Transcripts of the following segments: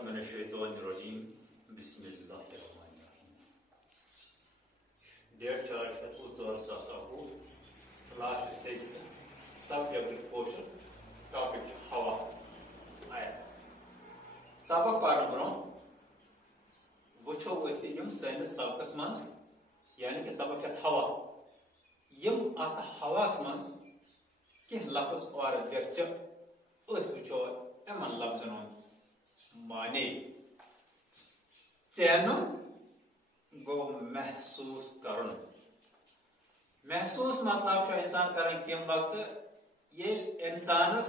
بالله من الشيطان الرجيم بسم الله الرحمن الرحيم. Dear Church, at 2019, class 6, subject portion, topic Hawa. Sabak parabron, وچھو ویسے یم سینس سبقس من یعنی کہ سبق ہے ہوا یم ات ہواس من کہ لفظ اور گرچ اس وچھو امن لفظن معنی چین گو محسوس کرن محسوس مطلب انسان کرن کم وقت یہ انسانس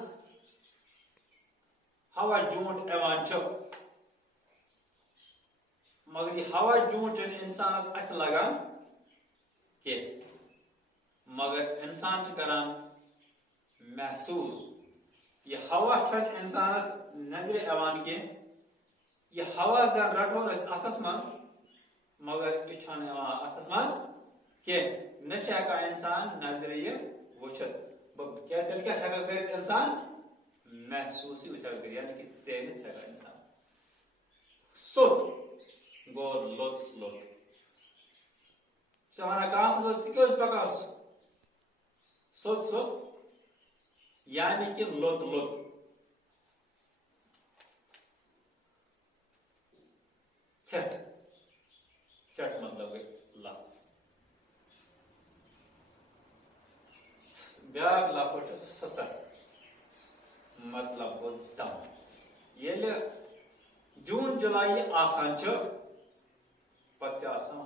ہوا جونٹ ایوان چھ مگر یہ ہوا جونٹ انسانس اتھ لگان کہ مگر انسان کران محسوس یہ ہوا چھن انسانس نظر ایوان کے یہ ہوا زن رٹو اس اتس من مگر یہ چھن ایوان اتس من کہ نہ ہیکا انسان نظر یہ وچھت کیا دل کیا ہیکا کرت انسان محسوس ہی کر یعنی کہ ژینت ہیکا انسان سوت گو لوت لوت سوانا کام لوت کیوں اس پکا سوت سوت یعنی کہ لوت لوت چھٹ چھٹ مطلب لفظ بیاگ لپٹ فسر مطلب دم یل جون جولائی آسان چھ پتہ آسان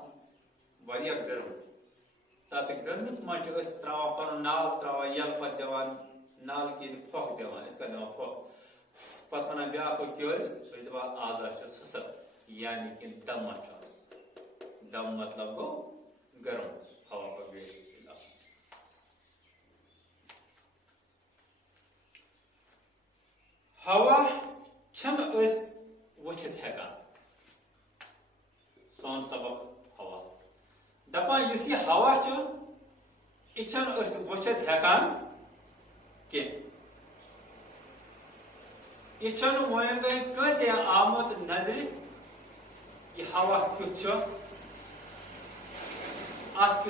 واریاہ گرم تات گرمت مجھ اس تراوا پن نال تراوا یل پت دیوان نال کی پھک دیوان ات کرنا پھک پت ونان بیاکھ کیوز دپان آزا چھ سسر یعنی کہ دم چھ دم مطلب گو گرم ہوا کا بیڑ ہوا چھن اس وچھت ہیکان سون سبق ہوا دپان اس یہ ہوا چھ یہ چھن اس وچھت ہیکان کہ یہ چھن وین گئی کیسے آمد نظر یہ ہوا کیت چھ ات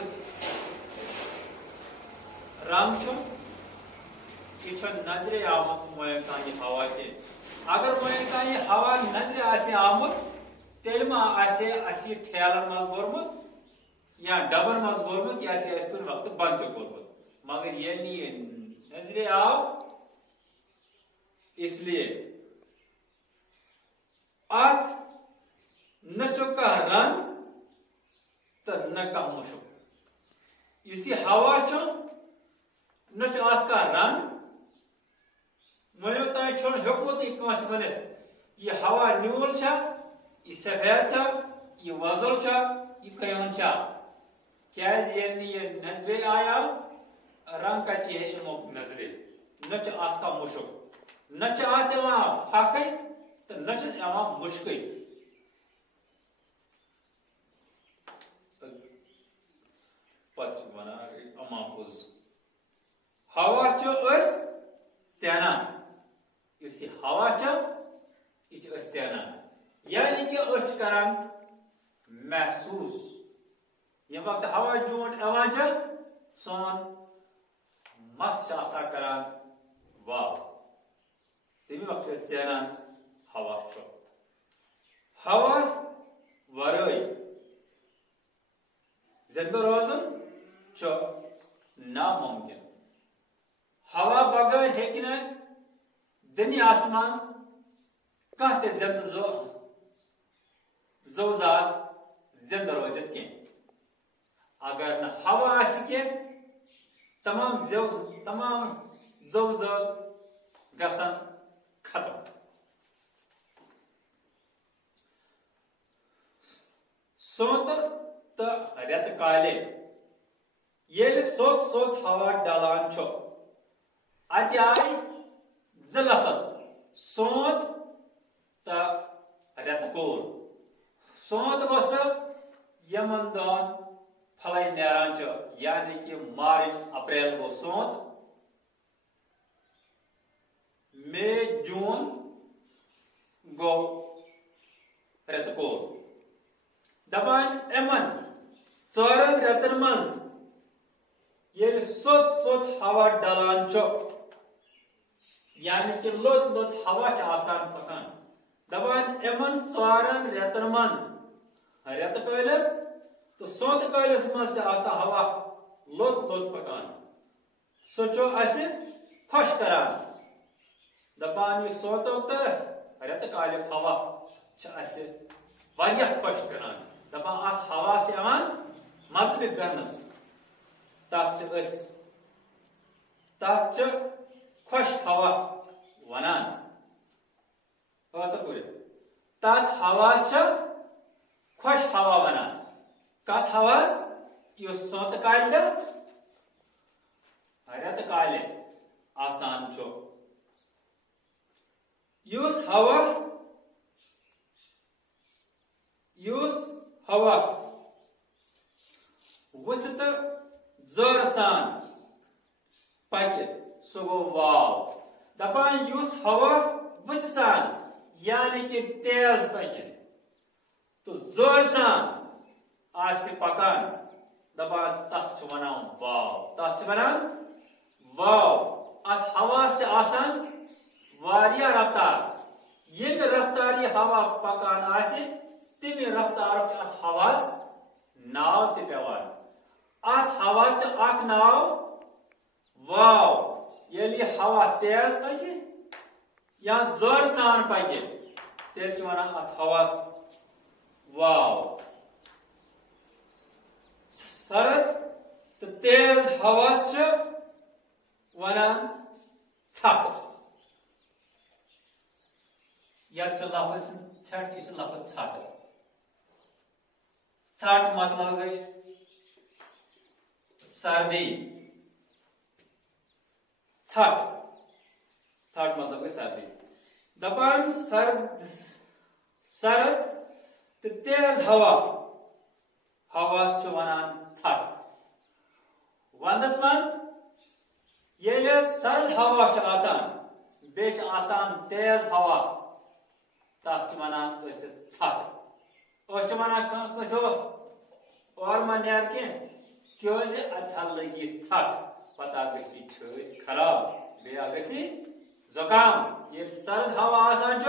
رنگ چھ یہ چھن نظر آمد وین کان یہ ہوا کے اگر وین کان یہ ہوا نظر آسے آمد تیل ما آسے اسی ٹھیلن مز گورمت یا ڈبن مز گورمت یا اسی اس کن وقت بند گورمت مگر یہ نہیں نظر آو اس لیے آت نہ چکا رنگ تو نہ کا مشک اسی ہوا چو نہ چھ آت کا رنگ ویو تائیں چھوڑ ہیکوت یہ کانس ونت یہ ہوا نیول چھا یہ سفید چھا یہ وزل چھا یہ کیون چھا کیاز یہ نظر آیا رنگ کتی ہے امو نظر نہ چھ آت کا مشک نہ چھ آت ایوان پھاکی تو نہ چھ ایوان مشکی پت ونا اما پوز ہوا چھ اس ژینان اس ہوا چھ یہ اس ژینان یعنی کہ اس کران محسوس یہ وقت ہوا جونٹ ایوان چھ سون مس آسا کران واو تمی وقت اس ژینان ہوا چھ ہوا ورٲے زندہ روزن چھ ناممکن ہوا بغیر ہیکہ دنیا آسمان کھانا تہ زندہ زوزات زندہ روزت کی اگر نہ ہوا آس کی تمام زوزات گژھن ختم سونت تو رت کالے یل سوت سوت ہوا ڈالان چھ اتہ آئی ز لفظ سونت تو رت کول سونت گوس یمن دہن پھلائی نیران چھ یعنی کہ مارچ اپریل گو سونت مئی جون گو یعنی کہ لوت لوت ہوا آسان پکان دپان یمن ژورن ریتن مز ریت کالس تو سونت کالس مز ہوا لوت لوت پکان سو اس خوش کران دپان یہ سونتک تو ریت کال ہوا اس واریاہ خوش کران دپان ات ہوا یوان مزٕ بیہنس تت خوش ہوا ونان تت ہوا خوش ہوا ونان کت ہوا اس سونت کال ریت کال آسان اس ہوا وچ تو زور سان پکہ سہ گو واو دپان اس ہوا وچ سان یعنی کہ تیز پکہ تو زور سان آس پکان دپان تتھ ونان واو تتھ ونان واو ات ہوا سے آسان واریاہ رفتار یم رفتار یہ ہوا پکان آسہ تمہ رفتار ات ہوا ناو تہ پیوان ات ہوا اک ناو واو یل یہ ہوا تیز پکہ یا زور سان پکہ تیل ونان ات ہوا واو سرد تو تیز ہوا ونان ژھٹ یت لفظ ژھٹ یہ لفظ ژھٹ ژھٹ مطلب گئی سردی ژھٹ ژھٹ مطلب گئی سردی دپان سرد تو تیز ہوا ونان ژھٹ وندس مز یل سرد ہوا آسان بیچ آسان تیز ہوا تک ونان ژھٹ ونان کانسے اور ما نیر کی اتہ لگی ژھٹ پتہ گی چھت خراب بیا گی زکام یہ سرد ہوا آسان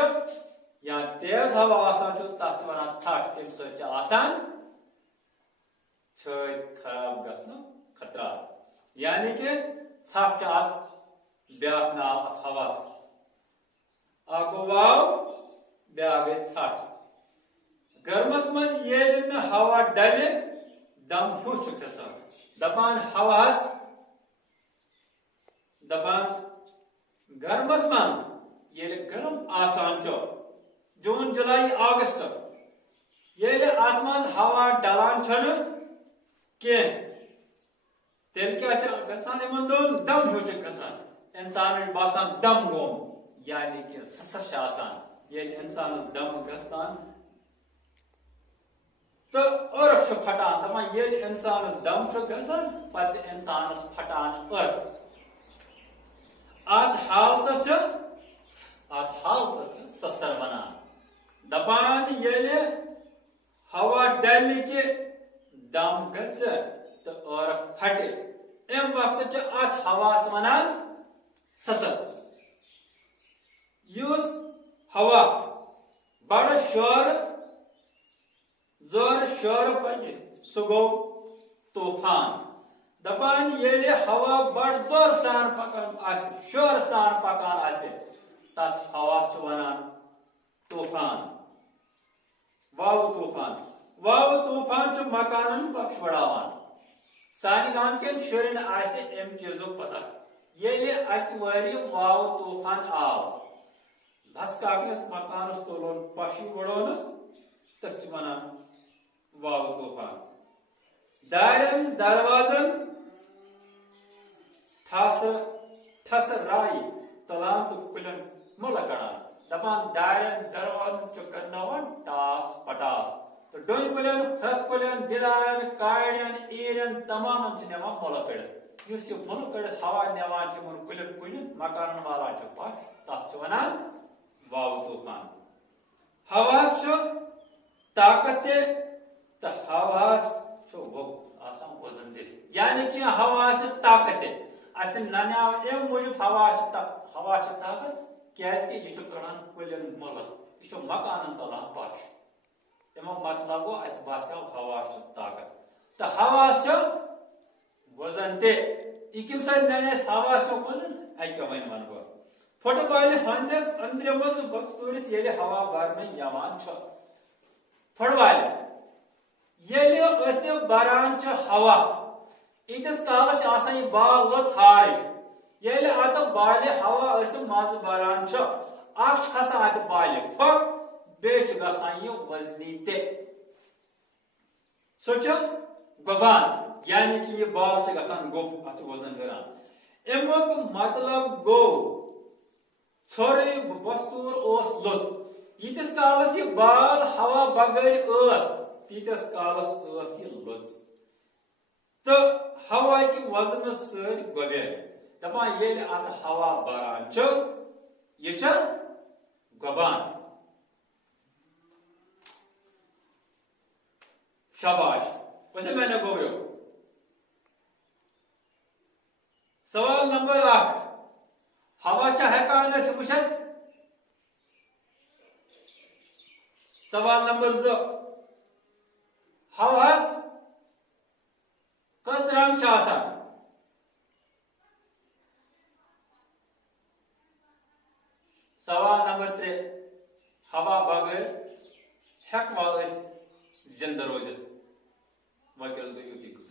یا تیز ہوا آسان تک ونان ژھٹ تم سی آسان چھت خراب گھن خطرہ یعنی کہ ژھٹ ات بیاکھ ناو ات ہوا اکھ گو واو بیاکھ گئی ژھٹ گرمس مز یل ہوا ڈلہ دم ہیو کھسان دپان ہواس دپان گرمس مز یل گرم آسان جون جولائی اگست یل ات مز ہوا ڈلان کی تیل کیا گھان ان دون دم ہیو گھان انسان باسان دم گوم یعنی کہ سسر آسان یل انسانس دم گھان تو عرق پھٹان دپان یل انسانس دم گھان پتہ انسانس پھٹان عرق ات حالتس سسر ونان دپان یل ہوا ڈلہ کہ دم گژھ تو عرق پھٹہ ام وقت ات ہواس ونان سسر اس ہوا بڑ شور زور شور پکہ سہ گو طوفان دپان یل ہوا بڑ زور سان پکان شور سان پکان تت ہواس ونان طوفان واو طوفان مکانن پکش بڑھاوان سانہ گام کن شرین ام چیزک پتہ یل اکہ وری واو طوفان آو بس کاکنس مکانس تلون پشی بڑونس تک ونان واو طوفان دارن دروازن ٹھس رائی تلان تو کلن مل کڑان دپان دارن دروازن کرناوان ٹاس پٹاس تو ڈون کلین پھرس کلین دیدارن کاڑین ایرن تمام نوان مل کڑت اس مل کڑت ہوا نوان کلین کلین مکان والا پش تک ونان واو طوفان ہواس طاقت تو ہواس آسان وزن دل یعنی کہ ہوا طاقت اس ننیاو ام موجود ہوا طاقت کیازِ کہ یہ کڑان کلین ملک یہ مکانن تلان پش تمو مطلب گو اس باسیو ہوا طاقت تو ہوا وزن تے یہ کم سات ننس ہوا وزن اکہ ون ون بہ فٹ بالہِ ہندس أندرمس بستورس ییٚلہِ ہوا برنہٕ یوان چھُ فٹ بالہِ ییٚلہِ أسۍ بران چھِ ہوا ییٖتِس کالس چھِ آسان یہِ بال لٔژ ژھارٕچ ییٚلہِ اتھ بالہِ ہوا أسۍ مزٕ بران چھِ اکھ چھُ کھسان اتھ بالہِ پھۄکھ بیٚیہِ چھُ گژھان یہِ وزنی تہِ سُہ چھُ گۄبان یعنی کہ یہ بال چھِ گژھان گوٚب اتھ چھُ وزن ہُران امیُک مطلب گوٚو ژھورٕے بستور اوس لوٚت ییٖتِس کالس یہ بال ہوا بغٲر ٲس تیٖتِس کالس ٲس یہِ لٔژ تہٕ ہوا کہِ وزنہٕ سۭتۍ گۄبے دپان ییٚلہِ اتھ ہوا بران چھُ یہِ چھِ گۄبان شاباش ویسے میں نے گوبریو سوال نمبر 1 ہوا چھا ہیکان أسۍ وٕچھِتھ سوال نمبر 2 ہوہس کس رنگ چھُ آسان سوال نمبر 3 ہوا بغٲر ہیکوا أسۍ زندٕ روزِتھ وۄنۍ کٔرِس بہٕ یُتُے